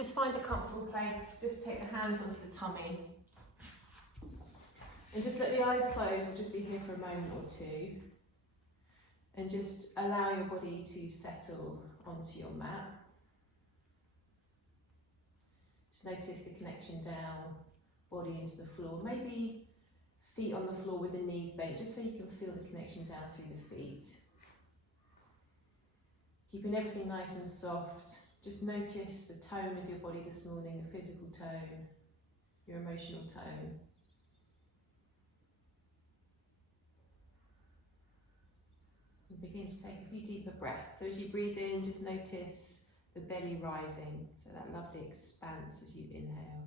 just find a comfortable place, just take the hands onto the tummy. And just let the eyes close, we'll just be here for a moment or two. And just allow your body to settle onto your mat. Just notice the connection down, body into the floor. Maybe feet on the floor with the knees bent, just so you can feel the connection down through the feet. Keeping everything nice and soft. Just notice the tone of your body this morning, the physical tone, your emotional tone. And begin to take a few deeper breaths. So as you breathe in, just notice the belly rising, so that lovely expanse as you inhale.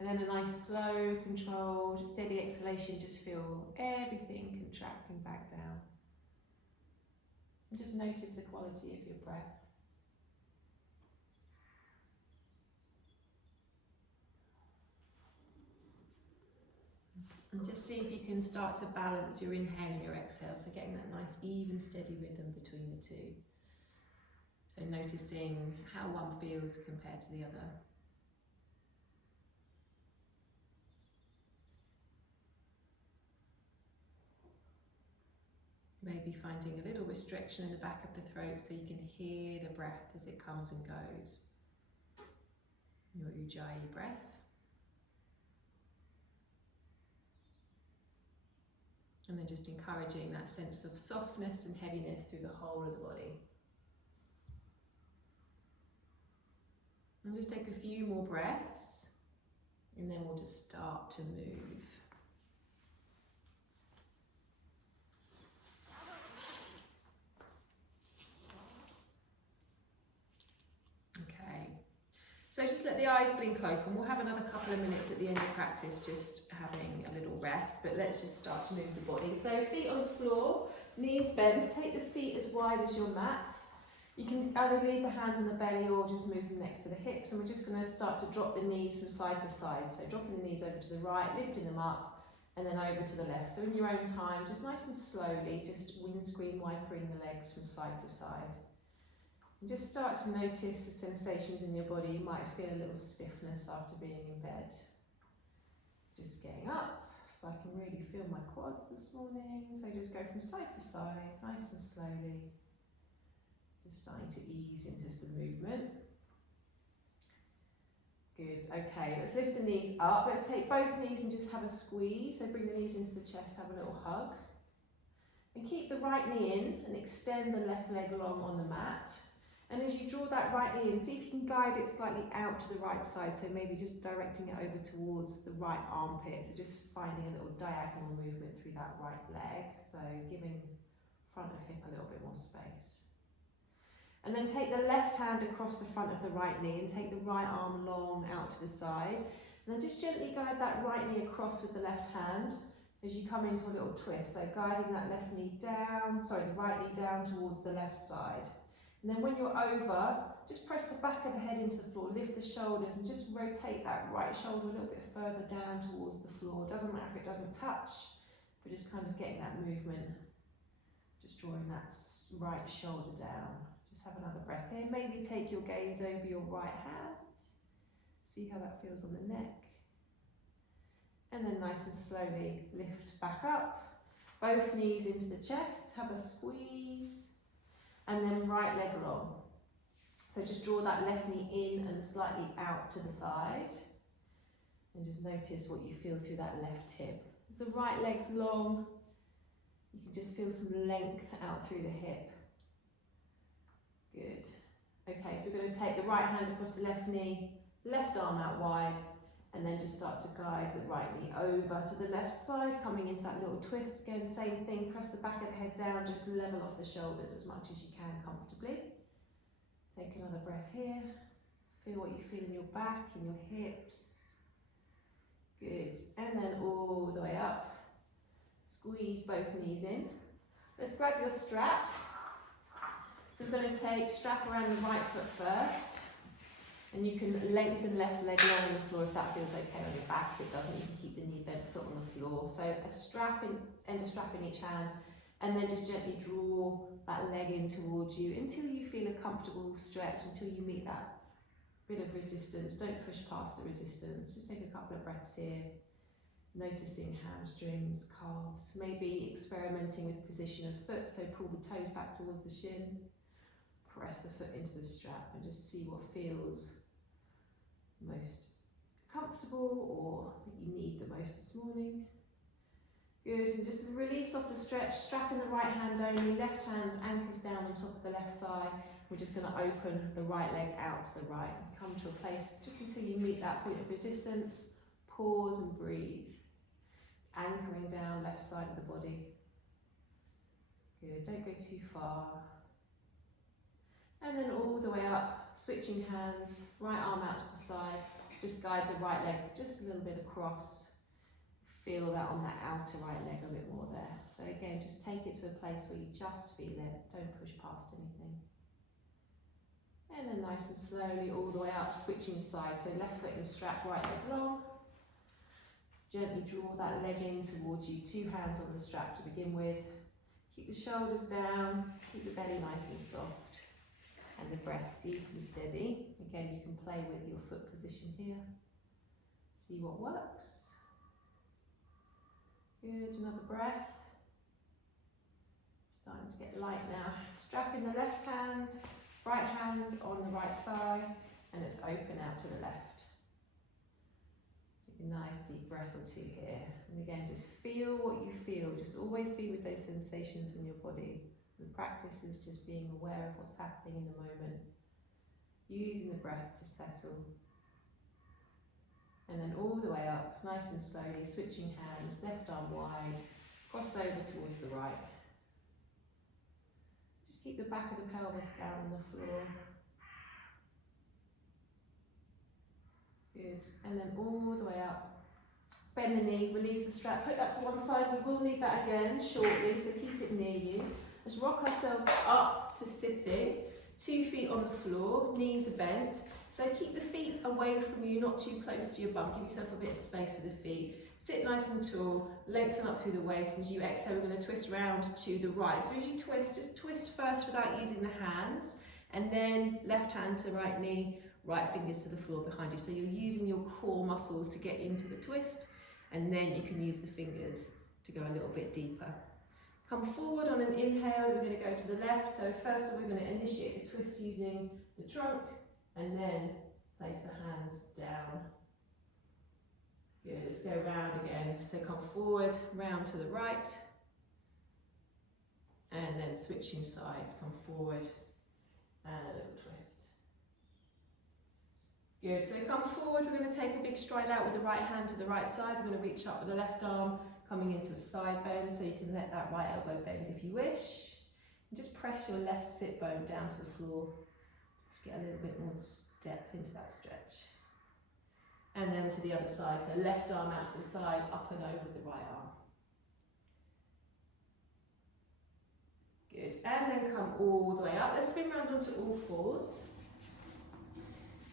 And then a nice slow, controlled, steady exhalation, just feel everything contracting back down. And just notice the quality of your breath. And just see if you can start to balance your inhale and your exhale, so getting that nice, even, steady rhythm between the two. So noticing how one feels compared to the other. Maybe finding a little restriction in the back of the throat so you can hear the breath as it comes and goes. Your Ujjayi breath. And then just encouraging that sense of softness and heaviness through the whole of the body. And just take a few more breaths, and then we'll just start to move. Okay, so just let the eyes blink open. We'll have another couple of minutes at the end of practice just having a little rest, but let's just start to move the body. So feet on the floor, knees bent, take the feet as wide as your mat. You can either leave the hands on the belly or just move them next to the hips, and we're just going to start to drop the knees from side to side. So dropping the knees over to the right, lifting them up, and then over to the left. So in your own time, just nice and slowly, just windscreen wipering the legs from side to side. And just start to notice the sensations in your body. You might feel a little stiffness after being in bed. Just getting up, so I can really feel my quads this morning. So just go from side to side, nice and slowly. Just starting to ease into some movement. Good, okay, let's lift the knees up. Let's take both knees and just have a squeeze. So bring the knees into the chest, have a little hug. And keep the right knee in and extend the left leg long on the mat. And as you draw that right knee in, see if you can guide it slightly out to the right side. So maybe just directing it over towards the right armpit. So just finding a little diagonal movement through that right leg. So giving front of hip a little bit more space. And then take the left hand across the front of the right knee and take the right arm long out to the side. And then just gently guide that right knee across with the left hand as you come into a little twist. So guiding that left knee down, the right knee down towards the left side. And then when you're over, just press the back of the head into the floor, lift the shoulders and just rotate that right shoulder a little bit further down towards the floor. It doesn't matter if it doesn't touch, but just kind of getting that movement. Just drawing that right shoulder down. Just have another breath here. Maybe take your gaze over your right hand. See how that feels on the neck. And then nice and slowly lift back up. Both knees into the chest. Have a squeeze. And then right leg long. So just draw that left knee in and slightly out to the side. And just notice what you feel through that left hip. As the right leg's long, you can just feel some length out through the hip. Good. Okay, so we're going to take the right hand across the left knee, left arm out wide, and then just start to guide the right knee over to the left side, coming into that little twist. Again, same thing, press the back of the head down, just level off the shoulders as much as you can comfortably. Take another breath here. Feel what you feel in your back, in your hips. Good. And then all the way up. Squeeze both knees in. Let's grab your strap. So we're going to take strap around the right foot first. And you can lengthen left leg long on the floor if that feels okay on your back. If it doesn't, you can keep the knee bent foot on the floor. So a strap in each hand, and then just gently draw that leg in towards you until you feel a comfortable stretch, until you meet that bit of resistance. Don't push past the resistance. Just take a couple of breaths here. Noticing hamstrings, calves, maybe experimenting with position of foot, so pull the toes back towards the shin, press the foot into the strap and just see what feels most comfortable or that you need the most this morning. Good, and just release off the stretch, strap in the right hand only, left hand anchors down on top of the left thigh. We're just going to open the right leg out to the right. Come to a place just until you meet that point of resistance. Pause and breathe. Anchoring down left side of the body. Good, don't go too far. And then all the way up, switching hands, right arm out to the side. Just guide the right leg just a little bit across. Feel that on that outer right leg a bit more there. So again, just take it to a place where you just feel it. Don't push past anything. And then nice and slowly all the way up, switching sides. So left foot in strap, right leg long. Gently draw that leg in towards you. 2 hands on the strap to begin with. Keep the shoulders down. Keep the belly nice and soft. And the breath deep and steady. Again, you can play with your foot position here. See what works. Good, another breath. Starting to get light now. Strap in the left hand, right hand on the right thigh, and let's open out to the left. Take a nice deep breath or 2 here. And again, just feel what you feel. Just always be with those sensations in your body. The practice is just being aware of what's happening in the moment. Using the breath to settle. And then all the way up, nice and slowly, switching hands, left arm wide, cross over towards the right. Just keep the back of the pelvis down on the floor. Good, and then all the way up. Bend the knee, release the strap, put that to one side. We will need that again shortly, so keep it near you. Let's rock ourselves up to sitting, 2 feet on the floor, knees are bent. So keep the feet away from you, not too close to your bum. Give yourself a bit of space with the feet. Sit nice and tall, lengthen up through the waist. As you exhale, we're going to twist round to the right. So as you twist, just twist first without using the hands, and then left hand to right knee, right fingers to the floor behind you. So you're using your core muscles to get into the twist, and then you can use the fingers to go a little bit deeper. Come forward on an inhale, we're going to go to the left. So first we're going to initiate the twist using the trunk, and then place the hands down. Good, let's go round again. So come forward, round to the right, and then switching sides, come forward, and a little twist. Good, so come forward, we're going to take a big stride out with the right hand to the right side. We're going to reach up with the left arm, coming into a side bend, so you can let that right elbow bend if you wish. And just press your left sit bone down to the floor. Just get a little bit more depth into that stretch. And then to the other side, so left arm out to the side, up and over with the right arm. Good, and then come all the way up. Let's spin around onto all fours.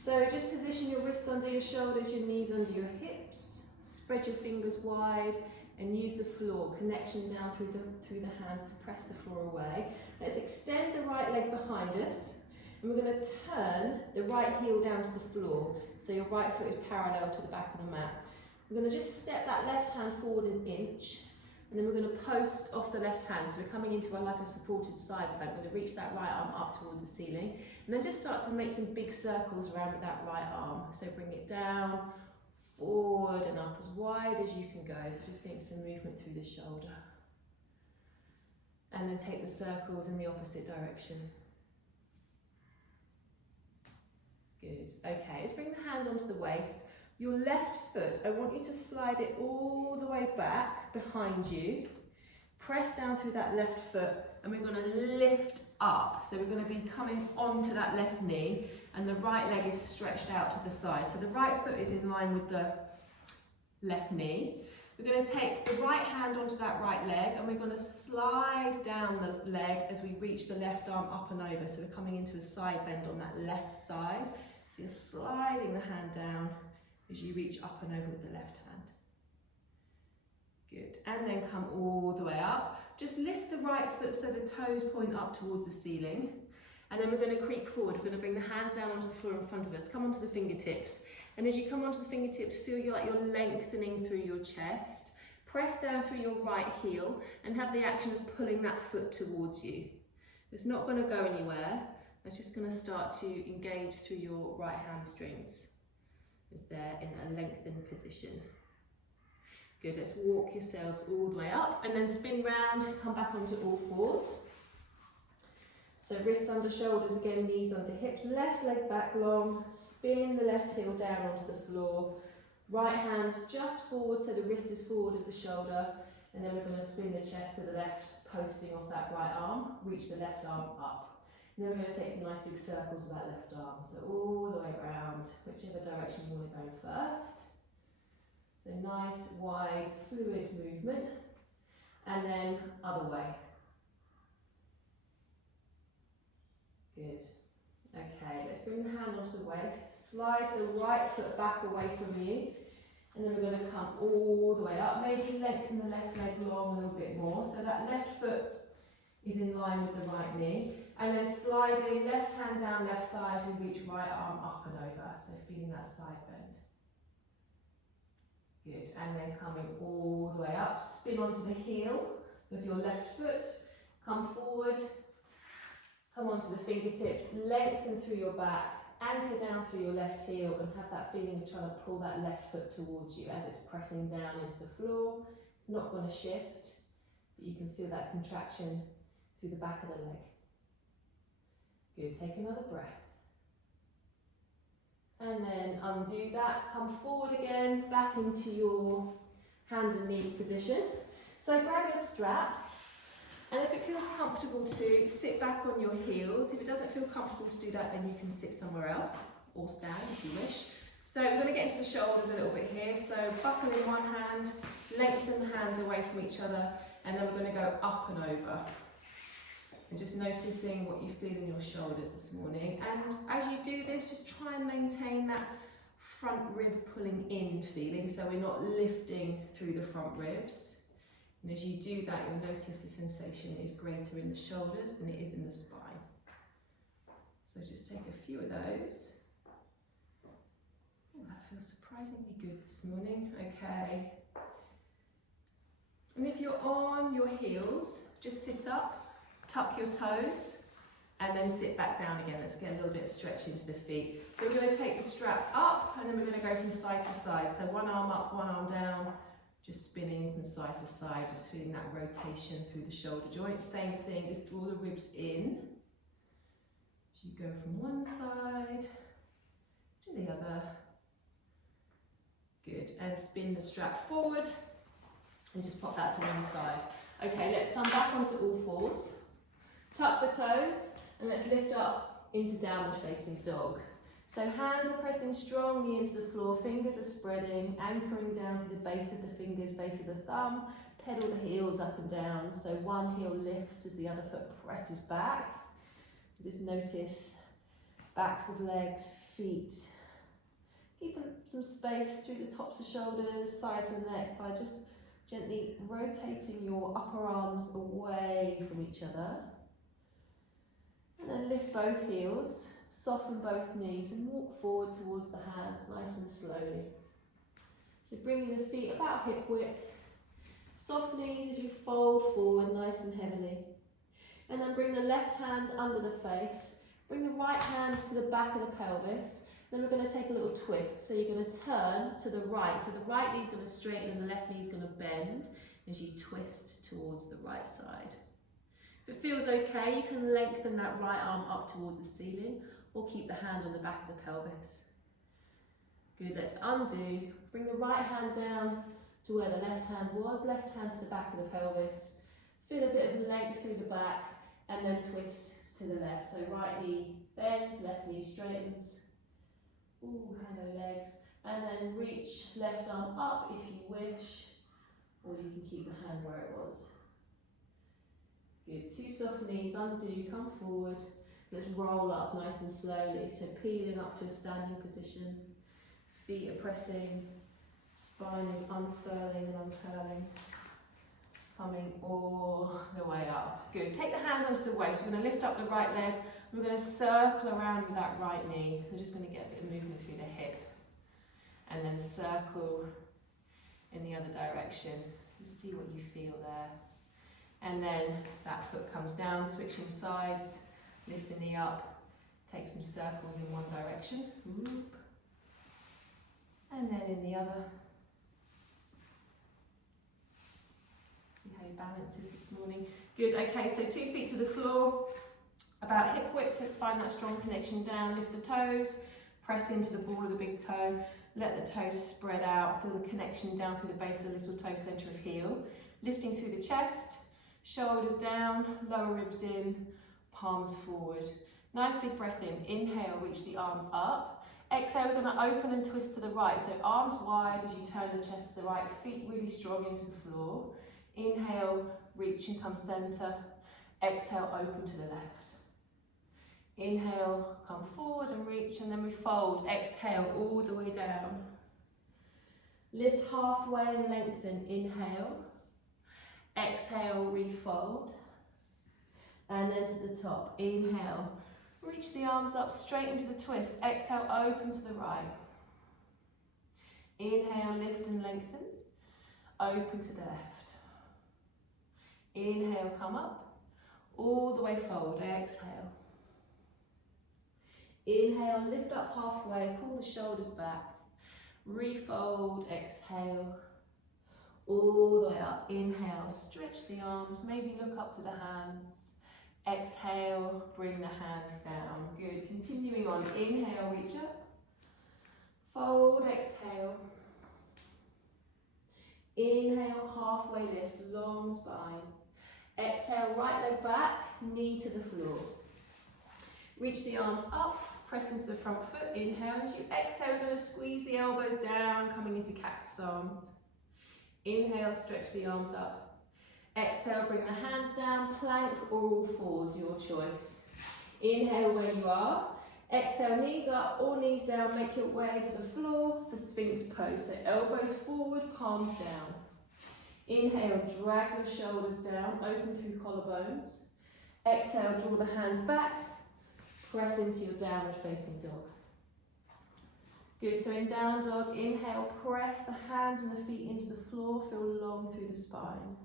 So just position your wrists under your shoulders, your knees under your hips. Spread your fingers wide and use the floor, connection down through the hands to press the floor away. Let's extend the right leg behind us. And we're going to turn the right heel down to the floor, so your right foot is parallel to the back of the mat. We're going to just step that left hand forward an inch, and then we're going to post off the left hand. So we're coming into like a supported side plank. We're going to reach that right arm up towards the ceiling, and then just start to make some big circles around with that right arm. So bring it down, forward and up as wide as you can go. So just getting some movement through the shoulder. And then take the circles in the opposite direction. Good, okay, let's bring the hand onto the waist. Your left foot, I want you to slide it all the way back behind you. Press down through that left foot, and we're going to lift up. So we're going to be coming onto that left knee, and the right leg is stretched out to the side. So the right foot is in line with the left knee. We're going to take the right hand onto that right leg, and we're going to slide down the leg as we reach the left arm up and over. So we're coming into a side bend on that left side. So you're sliding the hand down as you reach up and over with the left hand. Good, and then come all the way up. Just lift the right foot so the toes point up towards the ceiling. And then we're going to creep forward. We're going to bring the hands down onto the floor in front of us. Come onto the fingertips. And as you come onto the fingertips, feel like you're lengthening through your chest. Press down through your right heel and have the action of pulling that foot towards you. It's not going to go anywhere. It's just going to start to engage through your right hamstrings. It's there in a lengthened position. Good, let's walk yourselves all the way up and then spin round, come back onto all fours. So wrists under shoulders again, knees under hips, left leg back long, spin the left heel down onto the floor, right hand just forward so the wrist is forward of the shoulder, and then we're going to spin the chest to the left, posting off that right arm, reach the left arm up. And then we're going to take some nice big circles with that left arm, so all the way around, whichever direction you want to go first. So nice, wide, fluid movement, and then other way. Good. Okay, let's bring the hand onto the waist, slide the right foot back away from you, and then we're going to come all the way up, maybe lengthen the left leg long a little bit more, so that left foot is in line with the right knee, and then sliding left hand down left thigh as you reach right arm up and over, so feeling that side bend. Good, and then coming all the way up, spin onto the heel with your left foot, come forward, come onto the fingertips, lengthen through your back, anchor down through your left heel and have that feeling of trying to pull that left foot towards you as it's pressing down into the floor. It's not going to shift, but you can feel that contraction through the back of the leg. Good, take another breath. And then undo that, come forward again, back into your hands and knees position. So grab your strap. And if it feels comfortable to sit back on your heels, if it doesn't feel comfortable to do that, then you can sit somewhere else or stand if you wish. So we're going to get into the shoulders a little bit here. So buckle in one hand, lengthen the hands away from each other, and then we're going to go up and over. And just noticing what you feel in your shoulders this morning. And as you do this, just try and maintain that front rib pulling in feeling, so we're not lifting through the front ribs. And as you do that, you'll notice the sensation is greater in the shoulders than it is in the spine. So just take a few of those. Oh, that feels surprisingly good this morning. Okay. And if you're on your heels, just sit up, tuck your toes, and then sit back down again. Let's get a little bit of stretch into the feet. So we're going to take the strap up, and then we're going to go from side to side. So one arm up, one arm down. Just spinning from side to side, just feeling that rotation through the shoulder joint. Same thing, just draw the ribs in. So you go from one side to the other. Good, and spin the strap forward and just pop that to one side. Okay, let's come back onto all fours. Tuck the toes and let's lift up into downward facing dog. So hands are pressing strongly into the floor, fingers are spreading, anchoring down through the base of the fingers, base of the thumb, pedal the heels up and down. So one heel lifts as the other foot presses back. Just notice backs of legs, feet. Keep some space through the tops of shoulders, sides of neck by just gently rotating your upper arms away from each other. And then lift both heels. Soften both knees and walk forward towards the hands, nice and slowly. So bringing the feet about hip width, soft knees as you fold forward nice and heavily. And then bring the left hand under the face, bring the right hand to the back of the pelvis. Then we're going to take a little twist. So you're going to turn to the right. So the right knee's going to straighten and the left knee's going to bend as you twist towards the right side. If it feels okay, you can lengthen that right arm up towards the ceiling, or keep the hand on the back of the pelvis. Good, let's undo. Bring the right hand down to where the left hand was, left hand to the back of the pelvis. Feel a bit of length through the back, and then twist to the left. So right knee bends, left knee straightens. Ooh, hello legs. And then reach left arm up if you wish, or you can keep the hand where it was. Good, two soft knees, undo, come forward. Let's roll up nice and slowly. So peeling up to a standing position. Feet are pressing. Spine is unfurling and uncurling. Coming all the way up. Good. Take the hands onto the waist. We're going to lift up the right leg. We're going to circle around with that right knee. We're just going to get a bit of movement through the hip. And then circle in the other direction. And see what you feel there. And then that foot comes down, switching sides. Lift the knee up. Take some circles in one direction. Whoop. And then in the other. See how your balance is this morning. Good, okay, so 2 feet to the floor, about hip width. Let's find that strong connection down. Lift the toes, press into the ball of the big toe, let the toes spread out, feel the connection down through the base of the little toe, centre of heel. Lifting through the chest, shoulders down, lower ribs in, palms forward. Nice big breath in. Inhale, reach the arms up. Exhale, we're going to open and twist to the right. So arms wide as you turn the chest to the right, feet really strong into the floor. Inhale, reach and come centre. Exhale, open to the left. Inhale, come forward and reach, and then we fold. Exhale, all the way down. Lift halfway and lengthen. Inhale. Exhale, refold. And then to the top. Inhale. Reach the arms up straight into the twist. Exhale, open to the right. Inhale, lift and lengthen. Open to the left. Inhale, come up. All the way fold. Exhale. Inhale, lift up halfway. Pull the shoulders back. Refold. Exhale. All the way up. Inhale, stretch the arms. Maybe look up to the hands. Exhale, bring the hands down. Good. Continuing on. Inhale, reach up. Fold, exhale. Inhale, halfway lift, long spine. Exhale, right leg back, knee to the floor. Reach the arms up, press into the front foot. Inhale. As you exhale, we're going to squeeze the elbows down, coming into cactus arms. Inhale, stretch the arms up. Exhale, bring the hands down, plank or all fours, your choice. Inhale where you are. Exhale, knees up or knees down, make your way to the floor for Sphinx pose. So elbows forward, palms down. Inhale, drag your shoulders down, open through collarbones. Exhale, draw the hands back, press into your downward facing dog. Good, so in down dog, inhale, press the hands and the feet into the floor, feel long through the spine.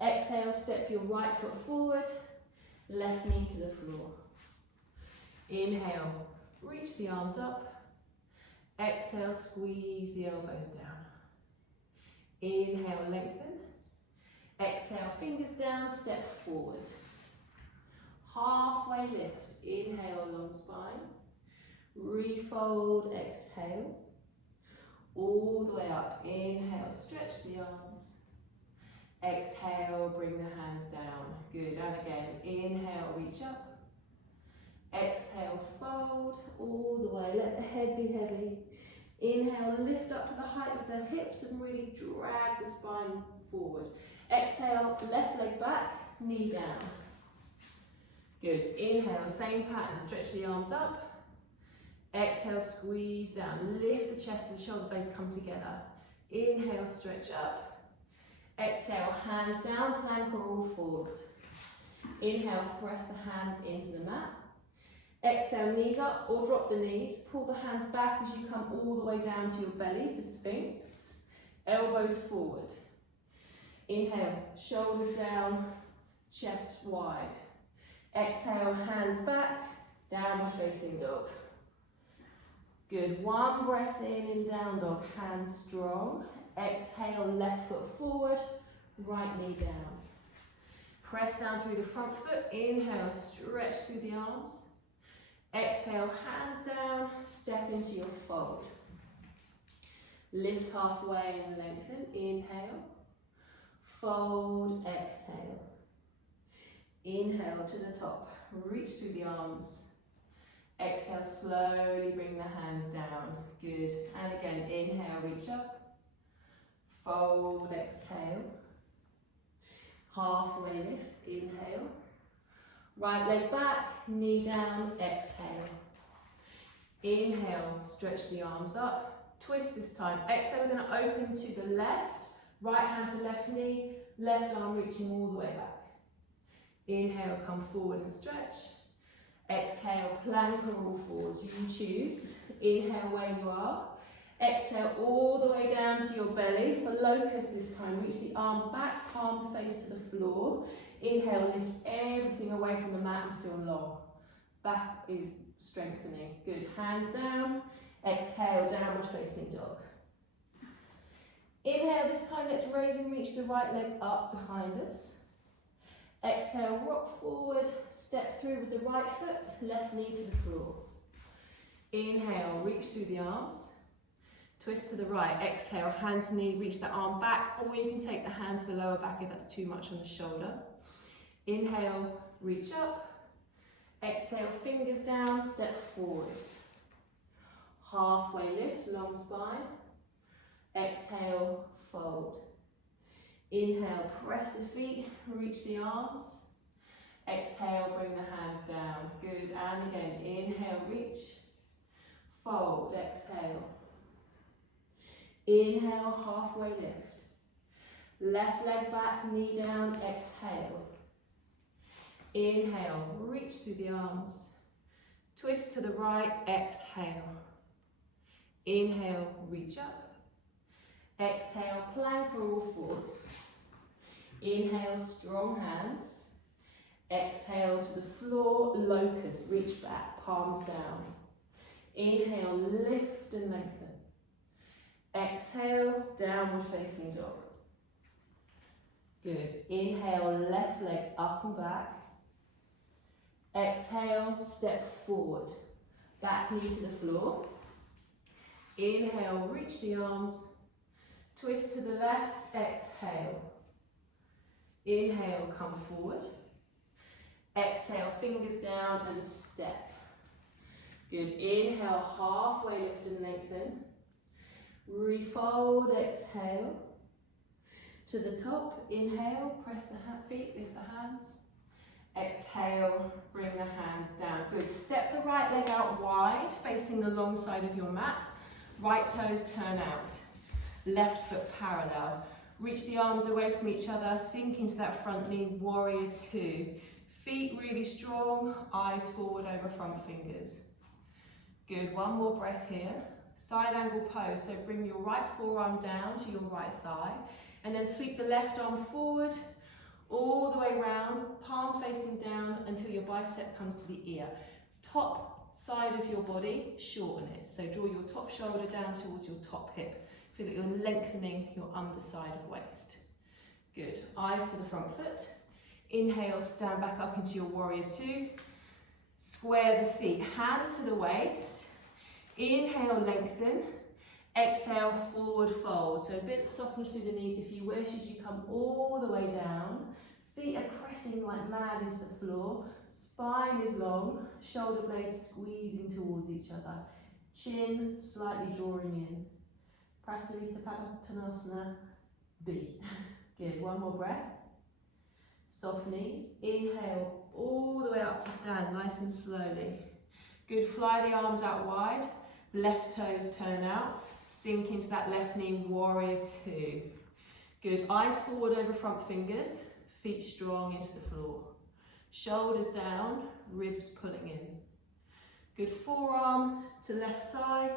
Exhale, step your right foot forward, left knee to the floor. Inhale, reach the arms up. Exhale, squeeze the elbows down. Inhale, lengthen. Exhale, fingers down, step forward. Halfway lift. Inhale, long spine. Refold, exhale. All the way up. Inhale, stretch the arms. Exhale, bring the hands down. Good, and again. Inhale, reach up. Exhale, fold all the way. Let the head be heavy. Inhale, lift up to the height of the hips and really drag the spine forward. Exhale, left leg back, knee down. Good. Inhale, same pattern. Stretch the arms up. Exhale, squeeze down. Lift the chest and shoulder blades come together. Inhale, stretch up. Exhale, hands down, plank or all fours. Inhale, press the hands into the mat. Exhale, knees up or drop the knees. Pull the hands back as you come all the way down to your belly for Sphinx. Elbows forward. Inhale, shoulders down, chest wide. Exhale, hands back, downward facing dog. Good, one breath in down dog, hands strong. Exhale, left foot forward, right knee down. Press down through the front foot. Inhale, stretch through the arms. Exhale, hands down, step into your fold. Lift halfway and lengthen. Inhale, fold, exhale. Inhale to the top, reach through the arms. Exhale, slowly bring the hands down. Good, and again, inhale, reach up. Fold, exhale. Halfway lift, inhale. Right leg back, knee down, exhale. Inhale, stretch the arms up. Twist this time. Exhale, we're going to open to the left. Right hand to left knee. Left arm reaching all the way back. Inhale, come forward and stretch. Exhale, plank or all fours, you choose. Inhale where you are. Exhale all the way down to your belly. For locust this time, reach the arms back, palms face to the floor. Inhale, lift everything away from the mat and feel long. Back is strengthening. Good, hands down. Exhale, downward facing dog. Inhale, this time let's raise and reach the right leg up behind us. Exhale, rock forward, step through with the right foot, left knee to the floor. Inhale, reach through the arms. Twist to the right, exhale, hand to knee, reach the arm back, or you can take the hand to the lower back if that's too much on the shoulder. Inhale, reach up. Exhale, fingers down, step forward. Halfway lift, long spine. Exhale, fold. Inhale, press the feet, reach the arms. Exhale, bring the hands down. Good, and again, inhale, reach. Fold, exhale. Inhale, halfway lift. Left leg back, knee down, exhale. Inhale, reach through the arms. Twist to the right, exhale. Inhale, reach up. Exhale, plank for all fours. Inhale, strong hands. Exhale to the floor, locust, reach back, palms down. Inhale, lift and lengthen. Exhale, downward facing dog. Good. Inhale, left leg up and back. Exhale, step forward. Back knee to the floor. Inhale, reach the arms. Twist to the left, exhale. Inhale, come forward. Exhale, fingers down and step. Good. Inhale, halfway lift and lengthen. Refold, exhale. To the top, inhale, press the feet, lift the hands. Exhale, bring the hands down. Good. Step the right leg out wide, facing the long side of your mat. Right toes turn out. Left foot parallel. Reach the arms away from each other, sink into that front knee, warrior two. Feet really strong, eyes forward over front fingers. Good, one more breath here. Side angle pose, so bring your right forearm down to your right thigh, and then sweep the left arm forward, all the way around, palm facing down until your bicep comes to the ear. Top side of your body, shorten it. So draw your top shoulder down towards your top hip. Feel that you're lengthening your underside of waist. Good, eyes to the front foot. Inhale, stand back up into your warrior two. Square the feet, hands to the waist. Inhale, lengthen. Exhale, forward fold. So a bit soften through the knees if you wish as you come all the way down. Feet are pressing like mad into the floor. Spine is long, shoulder blades squeezing towards each other. Chin slightly drawing in. Prasarita Padottanasana, B. Good, one more breath. Soft knees. Inhale, all the way up to stand, nice and slowly. Good, fly the arms out wide. Left toes turn out. Sink into that left knee, warrior two. Good, eyes forward over front fingers. Feet strong into the floor. Shoulders down, ribs pulling in. Good, forearm to left thigh.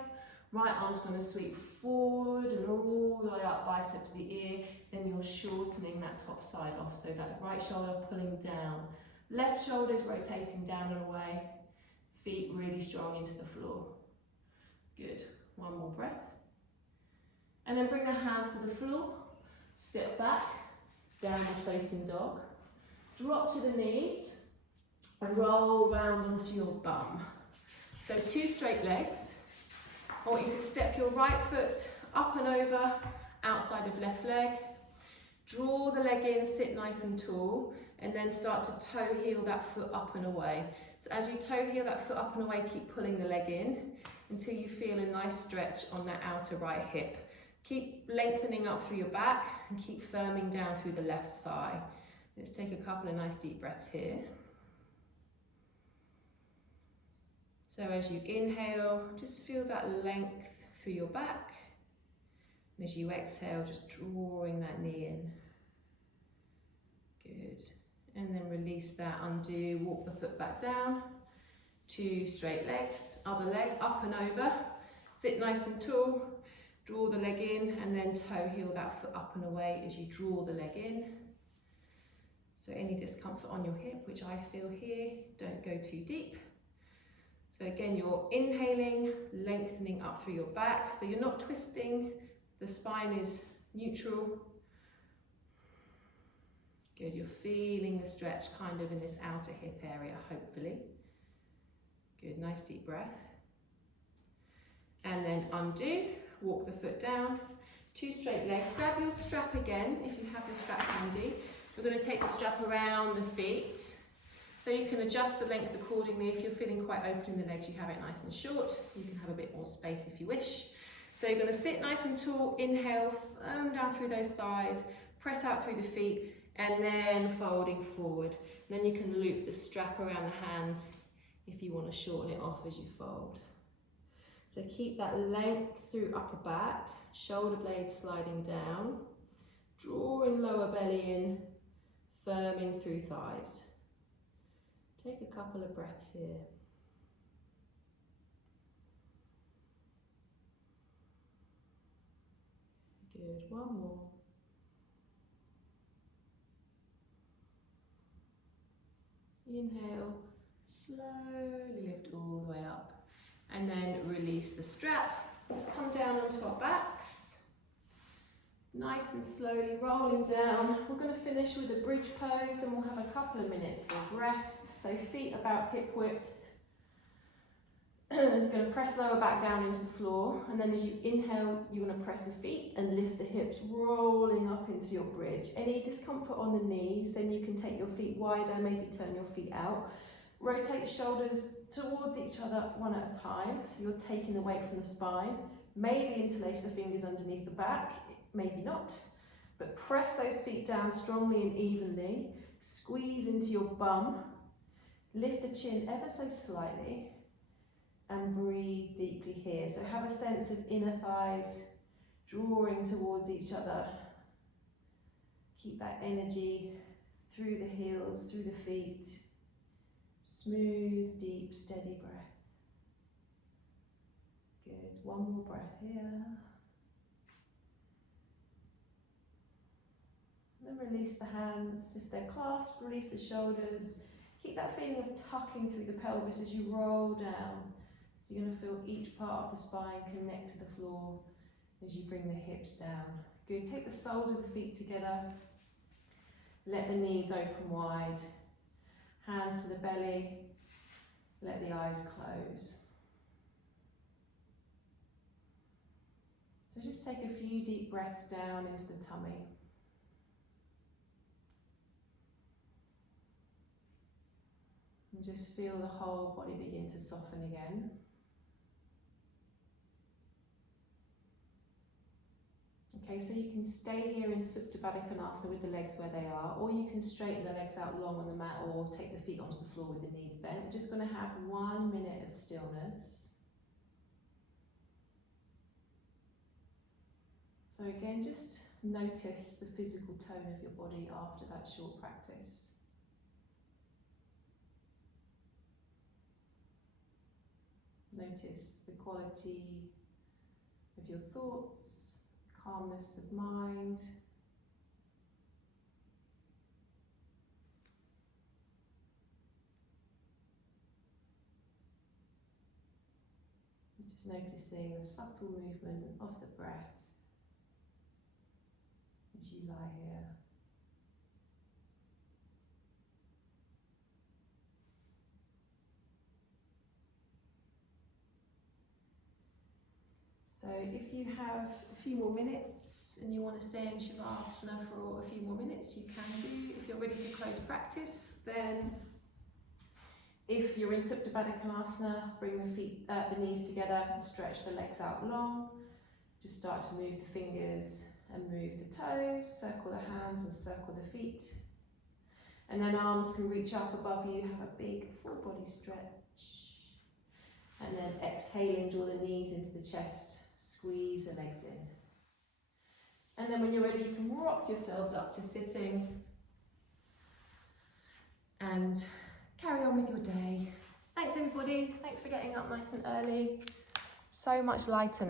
Right arm's going to sweep forward and all the way up, bicep to the ear. Then you're shortening that top side off, so that right shoulder pulling down. Left shoulder's rotating down and away. Feet really strong into the floor. Good. One more breath. And then bring the hands to the floor. Step back, downward facing dog. Drop to the knees and roll round onto your bum. So two straight legs. I want you to step your right foot up and over, outside of left leg. Draw the leg in, sit nice and tall, and then start to toe heel that foot up and away. So as you toe heel that foot up and away, keep pulling the leg in until you feel a nice stretch on that outer right hip. Keep lengthening up through your back and keep firming down through the left thigh. Let's take a couple of nice deep breaths here. So as you inhale, just feel that length through your back. And as you exhale, just drawing that knee in. Good. And then release that, undo, walk the foot back down. 2 straight legs, other leg up and over. Sit nice and tall, draw the leg in, and then toe heel that foot up and away as you draw the leg in. So any discomfort on your hip, which I feel here, don't go too deep. So again, you're inhaling, lengthening up through your back, so you're not twisting, the spine is neutral. Good, you're feeling the stretch kind of in this outer hip area, hopefully. Good, nice deep breath. And then undo, walk the foot down, 2 straight legs. Grab your strap again, if you have your strap handy. We're going to take the strap around the feet. So you can adjust the length accordingly. If you're feeling quite open in the legs, you have it nice and short. You can have a bit more space if you wish. So you're going to sit nice and tall, inhale, firm down through those thighs, press out through the feet, and then folding forward. And then you can loop the strap around the hands if you want to shorten it off as you fold. So keep that length through upper back, shoulder blades sliding down, drawing lower belly in, firming through thighs. Take a couple of breaths here. Good, one more. Inhale, slowly lift all the way up. And then release the strap. Let's come down onto our backs. Nice and slowly rolling down. We're going to finish with a bridge pose and we'll have a couple of minutes of rest. So feet about hip width. You're going to press lower back down into the floor, and then as you inhale, you're going to press the feet and lift the hips, rolling up into your bridge. Any discomfort on the knees, then you can take your feet wider, maybe turn your feet out. Rotate shoulders towards each other one at a time, so you're taking the weight from the spine. Maybe interlace the fingers underneath the back, maybe not. But press those feet down strongly and evenly. Squeeze into your bum. Lift the chin ever so slightly. And breathe deeply here. So have a sense of inner thighs drawing towards each other. Keep that energy through the heels, through the feet. Smooth, deep, steady breath. Good. One more breath here. And then release the hands. If they're clasped, release the shoulders. Keep that feeling of tucking through the pelvis as you roll down. So you're going to feel each part of the spine connect to the floor as you bring the hips down. Good, take the soles of the feet together. Let the knees open wide. Hands to the belly. Let the eyes close. So just take a few deep breaths down into the tummy. And just feel the whole body begin to soften again. Okay, so you can stay here in Supta Baddha Konasana with the legs where they are, or you can straighten the legs out long on the mat or take the feet onto the floor with the knees bent. We're just going to have 1 minute of stillness. So again, just notice the physical tone of your body after that short practice. Notice the quality of your thoughts. Calmness of mind. Just noticing the subtle movement of the breath as you lie here. So if you have a few more minutes and you want to stay in Shavasana for a few more minutes, you can do. If you're ready to close practice, then if you're in Supta Baddha Konasana, bring the knees together and stretch the legs out long. Just start to move the fingers and move the toes, circle the hands and circle the feet. And then arms can reach up above you, have a big full body stretch. And then exhaling, draw the knees into the chest. Squeeze the legs in. And then when you're ready, you can rock yourselves up to sitting. and carry on with your day. Thanks everybody, thanks for getting up nice and early. So much lighter now.